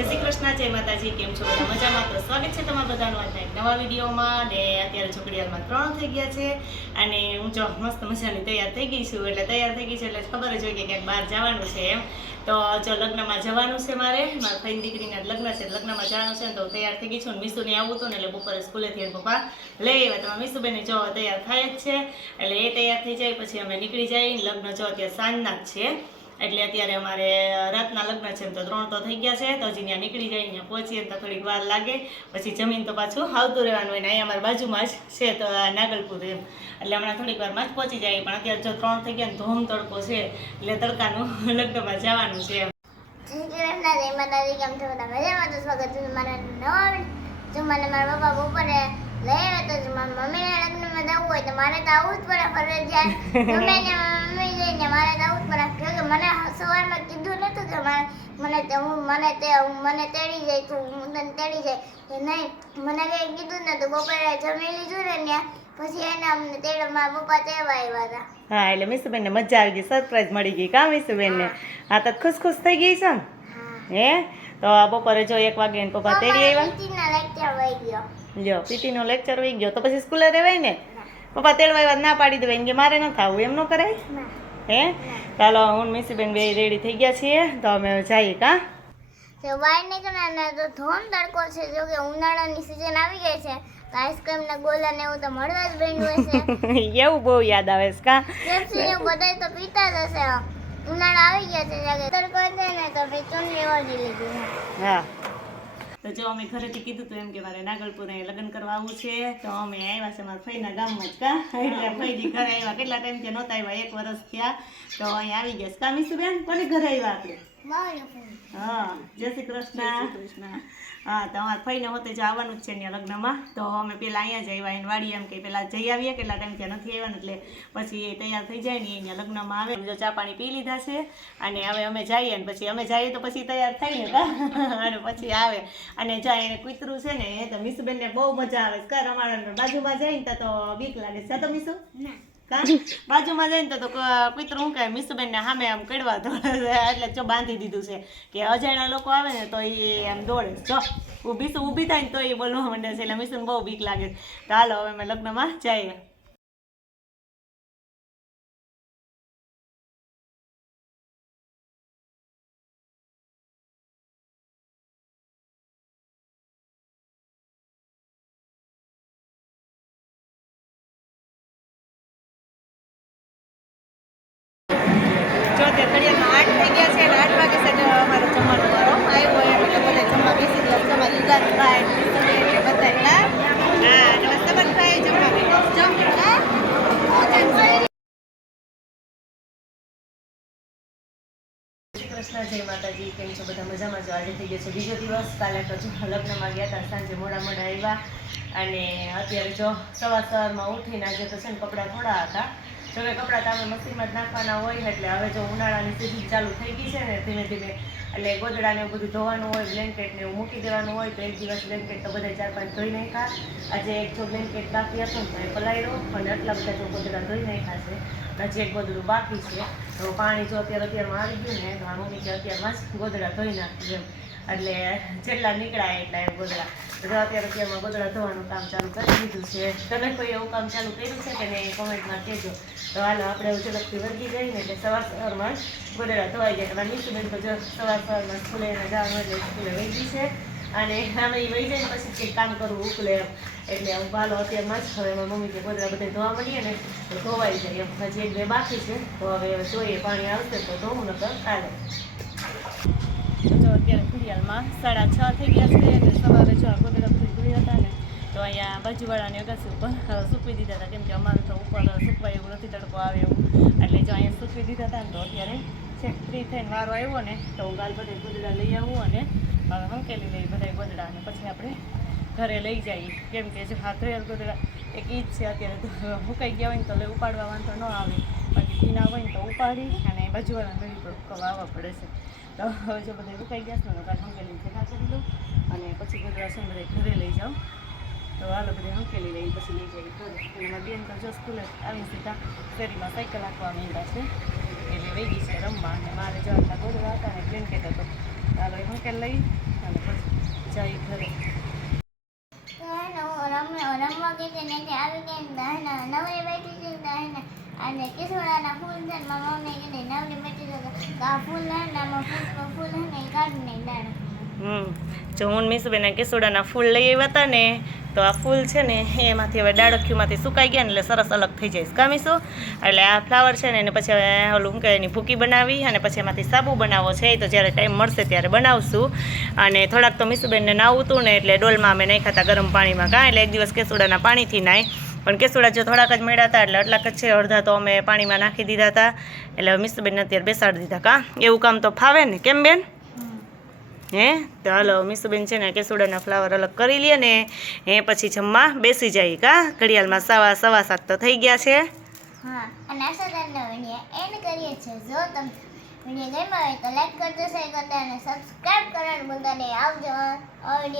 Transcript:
જય શ્રી કૃષ્ણ, જય માતાજી. કેમ છો બધા? મજામાં? તો સ્વાગત છે તમારા બધાનું આજના એક નવા વિડીયોમાં. ને અત્યારે ચોકડીયારમાં 3 થઈ ગયા છે અને હું જો મસ્ત મજાની તૈયાર થઈ ગઈ છું. એટલે તૈયાર થઈ ગઈ છે એટલે ખબર જ હોય કે ક્યાંક બહાર જવાનું છે એમ. તો જો લગ્નમાં જવાનું છે મારા ફઈની દીકરીના લગ્ન છે, લગ્નમાં જવાનું છે ને તો તૈયાર થઈ ગઈ છું. ને મીસુને આવું હતું ને એટલે બપોરે સ્કૂલેથી એને પપ્પા લઈ આવ્યા. તો મીસુબેન જો તૈયાર થાય જ છે એટલે એ તૈયાર થઈ જાય પછી અમે નીકળી જઈએ. લગ્ન જો અત્યારે સાંજના જ છે એટલે અત્યારે અમારે રાતના લગ્ન છે તો 3 તો થઈ ગયા છે. તો હજી ત્યાં નીકળી જાય, ત્યાં પહોંચીએ તો થોડીક વાર લાગે, પછી જમીન તો પાછું આવતું રહેવાનું હોય ને અહીંયા અમારી બાજુમાં જ છે તો નાગલપુર એમ, એટલે હમણાં થોડીક વારમાં જ પહોંચી જાય. પણ અત્યારે જો 3 થઈ ગયા ને ધોમ તડકો છે એટલે તડકાનું લગ્નમાં જવાનું છે એમ. જય માતાજી. કેમ છો બધા? મજામાં? તો સ્વાગત છે મારા નવા જો મને મારા પપ્પા બપોરે લઈ આવે તો મારા મમ્મીના લગ્નમાં જવું હોય તો મારે તો આવું જ પડે ફરજિયાત. ગમે ને મમ્મી જઈને મારે તો આવું જ પડે. કે મને સવારમાં કીધું નતું કે મને તેડી જાય તું, હું તને તેડી જાય કે નહીં. મને કંઈ કીધું ને તો બપોરે જમી લીધું ને ત્યાં પછી એને અમને તેડવા મારા પપ્પા તેડવા આવ્યા હતા. હા, એટલે મીસુબેનને મજા આવી ગઈ, સરપ્રાઈઝ મળી ગઈ કા મીસુબેનને? હા, તો ખુશ થઈ ગઈ છે ને? હે તો બપોરે જો 1 વાગે ને પપ્પા તેડી આવ્યા. પીટીનો લેક્ચર વહી ગયો. લ્યો, પીટીનો લેક્ચર વહી ગયો તો પછી સ્કૂલે રહેવાય ને? પપ્પા તેડવા આવ્યા ના પાડી દેવાય કે મારે ન થાવું, એમ ન કરાય? હે ચાલો, હું મીસુબેન બે રેડી થઈ ગયા છીએ તો અમે જઈએ કા. તો બહાર નીકળ્યા તો ધોમ તડકો છે. જો કે ઉનાળાની સિઝન આવી ગઈ છે તો આઈસ્ક્રીમ ને ગોલા ને એવું તો મળવા જ બન્યું હશે. એવું બહુ યાદ આવે છે કા. પેપ્સી ને બધાય તો પીતા જ હશે. ઉનાળા આવી ગયા છે જ્યારે તડકો છે ને તો મેં ચૂંટણી ઓઢી લીધી. હા, તો જો અમે ઘરેથી કીધું હતું એમ કે મારે નાગલપુર લગ્ન કરવા આવવું છે તો અમે આવ્યા છે મારા ફઈના ગામમાં જ કા. એટલે ફઈની ઘરે આવ્યા, કેટલા ટાઈમથી નહોતા આવ્યા, 1 વર્ષ થયા તો અહીંયા આવી ગયા કા મીસુબેન? કોની ઘરે આવ્યા આપણે? હા, જય શ્રી કૃષ્ણ. હા, તો અમારા ફઈને હોતે જ આવવાનું જ છે ત્યાં લગ્નમાં તો અમે પેલા અહીંયા જ આવ્યા એને વાડી એમ કે પેલા જઈ આવીએ, કેટલા ટાઈમ ત્યાં નથી આવ્યા એટલે પછી એ તૈયાર થઈ જાય ને અહીંયા લગ્નમાં આવે. જો ચા પાણી પી લીધા છે અને હવે અમે જઈએ ને પછી અમે જઈએ તો પછી તૈયાર થઈને અને પછી આવે અને જાય એને કૂતરું છે ને એ તો મીસુબેનને બહુ મજા આવે છે. અમારા બાજુમાં જઈને તો બીક લાગે છે તો મીસુ બાજુમાં જઈને તો કૂતરું શું કહે મીસુબેનને સામે આમ કડવા દોડે એટલે જો બાંધી દીધું છે કે અજાણ્યા લોકો આવે ને તો એ આમ દોડે. જો ઊભી થાય ને તો એ બોલવા માંડે છે એટલે મીસુને બહુ બીક લાગે છે. તો હાલો હવે અમે લગ્નમાં જઈએ. જો તે ઘડિયાળમાં 8 થઈ ગયા છે અને 8 વાગે છે અમારો જમવાનો વારો આવ્યો એમ એટલે બધા જમવા બેસી ગયા. તમારી ઈલાજ ભાઈ બધા હા, નમસ્તે ભાઈ જમવા કૃષ્ણ, જય માતાજી. કેમ છો બધા? મજામાં? જો આજે થઈ ગયો છે બીજો દિવસ. કાલે તો જો લગ્નમાં ગયા હતા, સાંજે મોડા આવ્યા અને અત્યારે જો સવારમાં ઉઠીને આજે તો છે ને કપડાં થોડા હતા. જો કે કપડાં તો અમે મશીનમાં જ નાખવાના હોય એટલે હવે જો ઉનાળાની સીઝન ચાલુ થઈ ગઈ છે ને ધીમે ધીમે એટલે ગોદડા ને એવું બધું ધોવાનું હોય, બ્લેન્કેટ ને એવું મૂકી દેવાનું હોય તો એક દિવસ બ્લેન્કેટ તો બધા 4-5 ધોઈ નાખ્યા. આજે એક જો બ્લેન્કેટ બાકી હતું ને તો એ પલાળ્યો અને આટલા બધા જો ગોદડા ધોઈ નાખ્યા છે. હજી એક ગોદડું બાકી છે તો પાણી જો અત્યારમાં આવી ગયું ને તો આ મમ્મી કે અત્યારમાં જ ગોદડા ધોઈ નાખ્યું એમ એટલે જેટલા નીકળાય એટલા એમ ગોદડા. તો અત્યારમાં ગોદડા ધોવાનું કામ ચાલુ કરી દીધું છે. તમે કોઈ એવું કામ ચાલુ કર્યું છે કે નહીં કોમેન્ટમાં કહેજો. તો હાલો આપણે ઝડપથી વર્ગી જઈને એટલે સવારમાં જ ગોદડા ધોવાઈ જાય. તમારે મીસુબેન તો જો સવારમાં સ્કૂલે જવાનું એટલે સ્કૂલે વહી ગઈ છે અને આમે એ વહી જાય ને પછી કંઈક કામ કરવું ઉકલે એમ એટલે હું હાલો અત્યારમાં જ હવે મારી મમ્મી કે ગોદડા બધા ધોવા મળીએ ને તો ધોવાઈ જાય એમ. હજી 1-2 બાકી છે તો હવે જોઈએ પાણી આવશે તો ધોવું નકર કાલે. જો અત્યારે ઘડિયાળમાં 6:30 થઈ ગયા છે એટલે સવારે જો ગોદડા બધા ધોયા હતા ને તો અહીંયા બાજુવાળાની અગાસી ઉપર સૂકવી દીધા હતા કેમ કે અમારે તો ઉપર સૂકવાય એવું નથી, તડકો આવે એવું એટલે જો અહીંયા સૂકવી દીધા હતા ને તો અત્યારે છેક ફ્રી થઈને વારો આવ્યો ને તો હું કાલ બધા ગોદડા લઈ આવું અને હંકેલી લઈ બધા ગોદડા અને પછી આપણે ઘરે લઈ જઈએ કેમ કે જો હાથરેલ ગોદડા એક ઈજ છે અત્યારે તો મુકાઈ ગયા હોય ને તો લઈ ઉપાડવા વાંધો ન આવે, બાકી પીના હોય ને તો ઉપાડી અને બાજુવાળા નળી પર વાવવા પડે છે. તો હવે જો બધા ઉકાઈ ગયા છે ને કાલ હંકેલી ભેગા કરી દઉં અને પછી ગોદડા છે ને બધા ઘરે લઈ જાઉં. તો હાલો બધા હંકેલી લઈ પછી લઈ જઈએ ઘરે. અને મારી બેન તો જો સ્કૂલે આવી સીધા શેરીમાં સાયકલ હાંકવા માંડ્યા છે એટલે વહી ગઈ છે રમવા અને મારે જો આટલા ગોદડા હતા ને બ્લેન્કેટ હતો હાલો હંકેલ લઈ અને જાય ઘરે. તો હે ને હું રમવા ગઈ હતી ને ત્યાંથી આવી ગઈ ને તો હે ને નવરી બેઠી હતી ને તો હે ને અને કેસુડાના ફૂલ છે ને મારા મમ્મી કીધી નવરી બેઠી છે તો આ ફૂલ હે ને આમાં ફૂલ હે ને એ કાઢી નહીં દાડે. જો હું મીસુબેન કેસુડાના ફૂલ લઈ આવ્યા હતા ને તો આ ફૂલ છે ને એમાંથી હવે ડાળખીમાંથી સુકાઈ ગયા ને એટલે સરસ અલગ થઈ જાય કામીશું. એટલે આ ફ્લાવર છે ને એને પછી હવે ઓલું શું કહે એની ભૂકી બનાવી અને પછી એમાંથી સાબુ બનાવવો છે. તો જ્યારે ટાઈમ મળશે ત્યારે બનાવશું. અને થોડાક તો મીસુબેનને નાવું હતું ને એટલે ડોલમાં અમે નાખ્યા હતા ગરમ પાણીમાં કાં એટલે એક દિવસ કેસુડાના પાણીથી નાય પણ કેસુડા જો થોડાક જ મળ્યા હતા એટલે આટલાક જ છે. અડધા તો અમે પાણીમાં નાખી દીધા હતા એટલે હવે મીસુબેનને અત્યારે બેસાડી દીધા. કાં એવું કામ તો ફાવે ને કેમ બેન? હે તો હાલો મીસુબેન છે ને કેસુડાના ફ્લાવર અલગ કરી લે ને પછી જમવા બેસી જાય. કાં ઘડિયાળમાં 7:15 તો થઈ ગયા છે. હા અને આ સાથેનો વિડીયો એન્ડ કરીએ છીએ. જો તમને વિડીયો ગમ્યો હોય તો લાઈક કરજો, શેર કરજો અને સબસ્ક્રાઇબ કરવાનું ભૂલતા નહીં. આવજો. આ વિડીયો